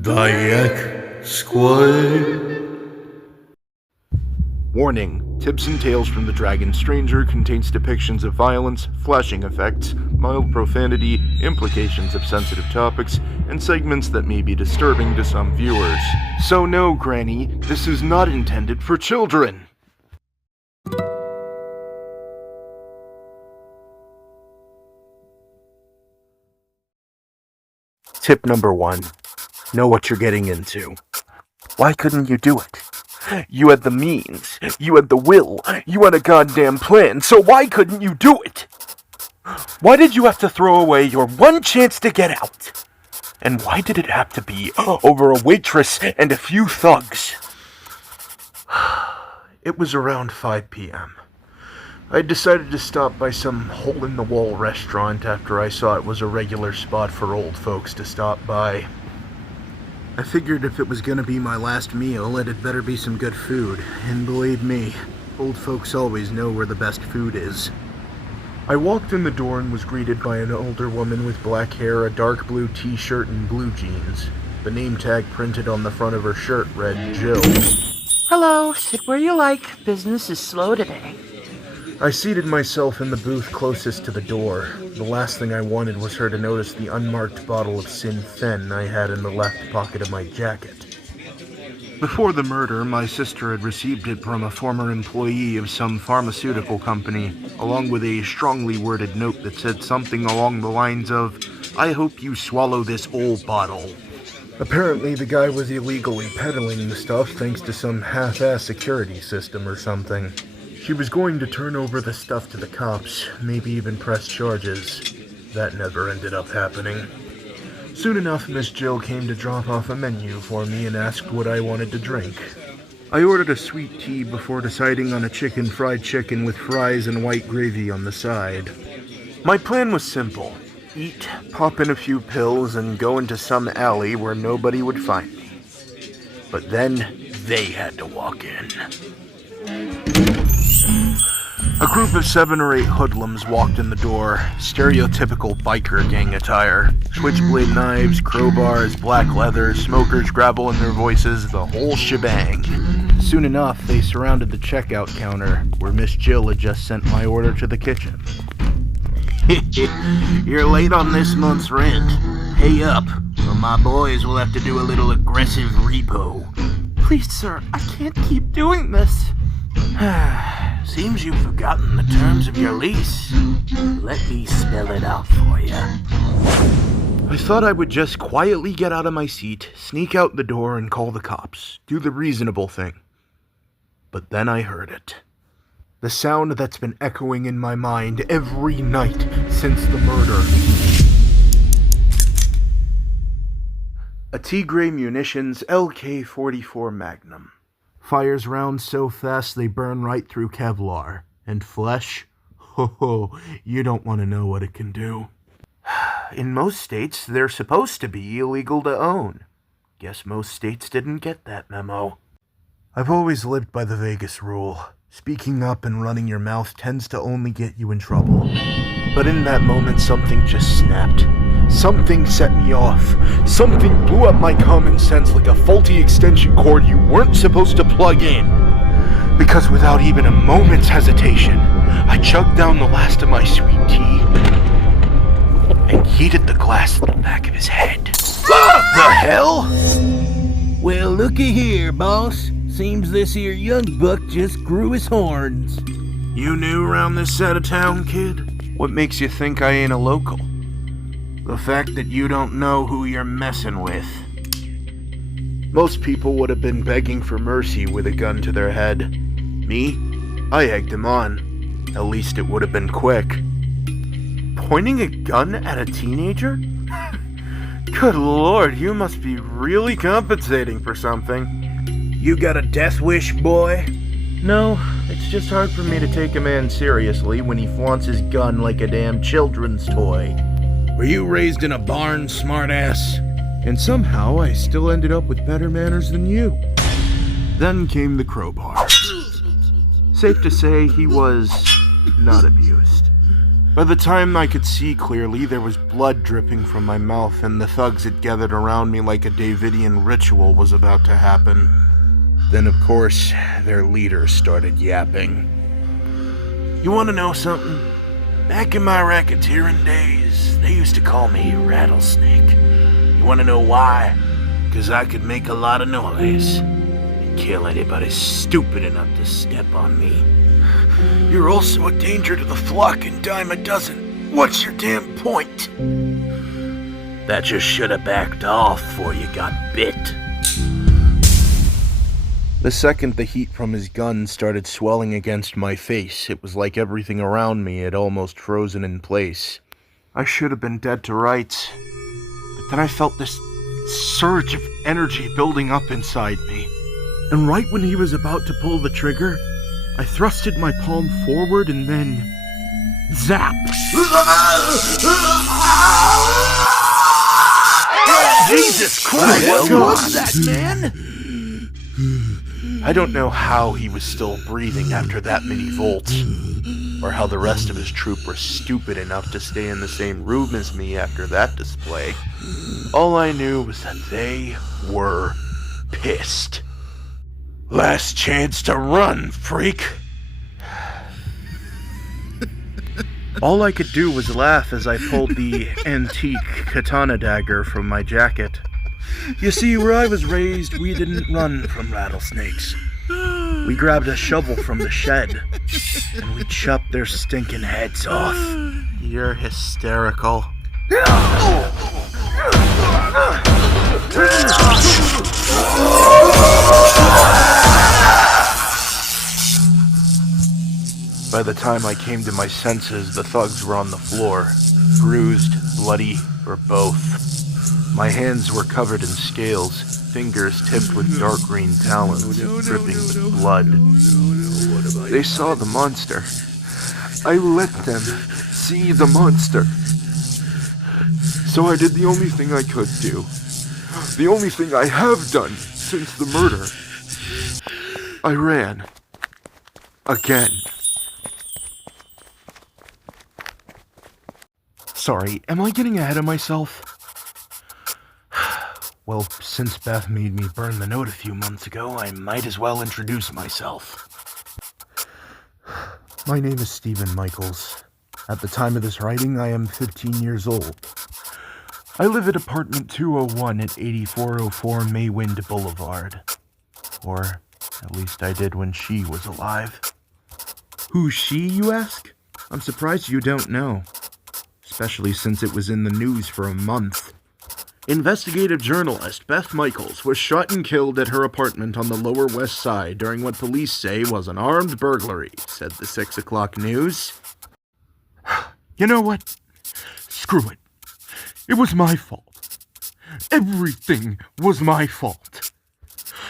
Dayak Squad. Warning, Tips and Tales from the Dragon Stranger contains depictions of violence, flashing effects, mild profanity, implications of sensitive topics, and segments that may be disturbing to some viewers. So no, Granny, this is not intended for children! Tip number 1. Know what you're getting into. Why couldn't you do it? You had the means, you had the will, you had a goddamn plan, so why couldn't you do it? Why did you have to throw away your one chance to get out? And why did it have to be over a waitress and a few thugs? It was around 5 p.m. I decided to stop by some hole-in-the-wall restaurant after I saw it was a regular spot for old folks to stop by. I figured if it was gonna be my last meal, it'd better be some good food, and believe me, old folks always know where the best food is. I walked in the door and was greeted by an older woman with black hair, a dark blue t-shirt, and blue jeans. The name tag printed on the front of her shirt read, Jill. Hello, sit where you like. Business is slow today. I seated myself in the booth closest to the door. The last thing I wanted was her to notice the unmarked bottle of Syn I had in the left pocket of my jacket. Before the murder, my sister had received it from a former employee of some pharmaceutical company, along with a strongly worded note that said something along the lines of, "I hope you swallow this old bottle." Apparently, the guy was illegally peddling the stuff thanks to some half-ass security system or something. She was going to turn over the stuff to the cops, maybe even press charges. That never ended up happening. Soon enough, Miss Jill came to drop off a menu for me and asked what I wanted to drink. I ordered a sweet tea before deciding on a fried chicken with fries and white gravy on the side. My plan was simple. Eat, pop in a few pills, and go into some alley where nobody would find me. But then, they had to walk in. A group of 7 or 8 hoodlums walked in the door, stereotypical biker gang attire. Switchblade knives, crowbars, black leather, smokers gravel in their voices, the whole shebang. Soon enough, they surrounded the checkout counter, where Miss Jill had just sent my order to the kitchen. You're late on this month's rent. Pay up, or my boys will have to do a little aggressive repo. Please, sir, I can't keep doing this. Seems you've forgotten the terms of your lease. Let me spell it out for you. I thought I would just quietly get out of my seat, sneak out the door, and call the cops. Do the reasonable thing. But then I heard it. The sound that's been echoing in my mind every night since the murder. A Tigre Munitions LK-44 Magnum. Fires rounds so fast they burn right through Kevlar. And flesh? Ho, you don't want to know what it can do. In most states, they're supposed to be illegal to own. Guess most states didn't get that memo. I've always lived by the Vegas rule. Speaking up and running your mouth tends to only get you in trouble. But in that moment, something just snapped. Something set me off. Something blew up my common sense like a faulty extension cord you weren't supposed to plug in. Because without even a moment's hesitation, I chugged down the last of my sweet tea and yeeted the glass at the back of his head. The hell? Well, looky here, boss. Seems this here young buck just grew his horns. You new around this side of town, kid? What makes you think I ain't a local? The fact that you don't know who you're messing with. Most people would have been begging for mercy with a gun to their head. Me? I egged him on. At least it would have been quick. Pointing a gun at a teenager? Good lord, you must be really compensating for something. You got a death wish, boy? No, it's just hard for me to take a man seriously when he flaunts his gun like a damn children's toy. Were you raised in a barn, smartass? And somehow I still ended up with better manners than you. Then came the crowbar. Safe to say he was not abused. By the time I could see clearly, there was blood dripping from my mouth, and the thugs had gathered around me like a Davidian ritual was about to happen. Then, of course, their leader started yapping. You want to know something? Back in my racketeering days, they used to call me Rattlesnake. You want to know why? Because I could make a lot of noise and kill anybody stupid enough to step on me. You're also a danger to the flock and dime a dozen. What's your damn point? That just should have backed off before you got bit. The second the heat from his gun started swelling against my face, it was like everything around me had almost frozen in place. I should have been dead to rights, but then I felt this surge of energy building up inside me. And right when he was about to pull the trigger, I thrusted my palm forward and then... zap! Jesus Christ! What was that, man? I don't know how he was still breathing after that many volts, or how the rest of his troop were stupid enough to stay in the same room as me after that display. All I knew was that they were pissed. Last chance to run, freak! All I could do was laugh as I pulled the antique katana dagger from my jacket. You see, where I was raised, we didn't run from rattlesnakes. We grabbed a shovel from the shed, and we chopped their stinking heads off. You're hysterical. By the time I came to my senses, the thugs were on the floor, bruised, bloody, or both. My hands were covered in scales, fingers tipped with dark green talons, dripping with blood. They saw the monster. I let them see the monster. So I did the only thing I could do. The only thing I have done since the murder. I ran. Again. Sorry, am I getting ahead of myself? Well, since Beth made me burn the note a few months ago, I might as well introduce myself. My name is Stephen Michaels. At the time of this writing, I am 15 years old. I live at apartment 201 at 8404 Maywind Boulevard. Or, at least I did when she was alive. Who's she, you ask? I'm surprised you don't know. Especially since it was in the news for a month. Investigative journalist Beth Michaels was shot and killed at her apartment on the Lower West Side during what police say was an armed burglary, said the 6 o'clock news. You know what? Screw it. It was my fault. Everything was my fault.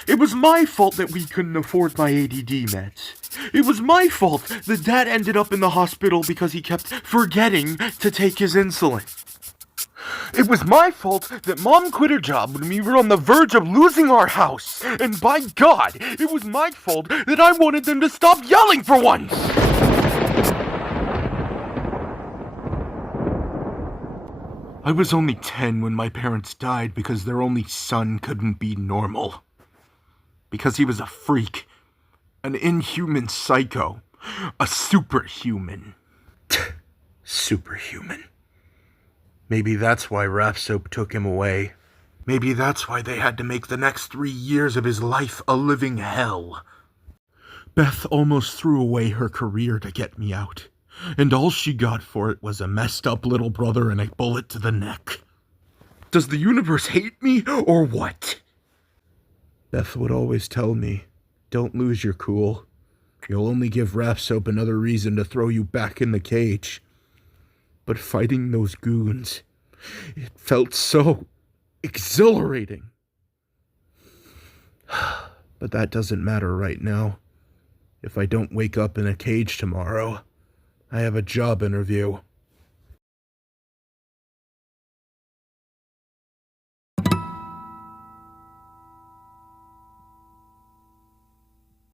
It was my fault that we couldn't afford my ADD meds. It was my fault that Dad ended up in the hospital because he kept forgetting to take his insulin. It was my fault that Mom quit her job when we were on the verge of losing our house. And by God, it was my fault that I wanted them to stop yelling for once. I was only 10 when my parents died because their only son couldn't be normal. Because he was a freak. An inhuman psycho. A superhuman. Superhuman. Maybe that's why Rap Soap took him away. Maybe that's why they had to make the next 3 years of his life a living hell. Beth almost threw away her career to get me out, and all she got for it was a messed up little brother and a bullet to the neck. Does the universe hate me, or what? Beth would always tell me, don't lose your cool. You'll only give Rap Soap another reason to throw you back in the cage. But fighting those goons, it felt so exhilarating. But that doesn't matter right now. If I don't wake up in a cage tomorrow, I have a job interview.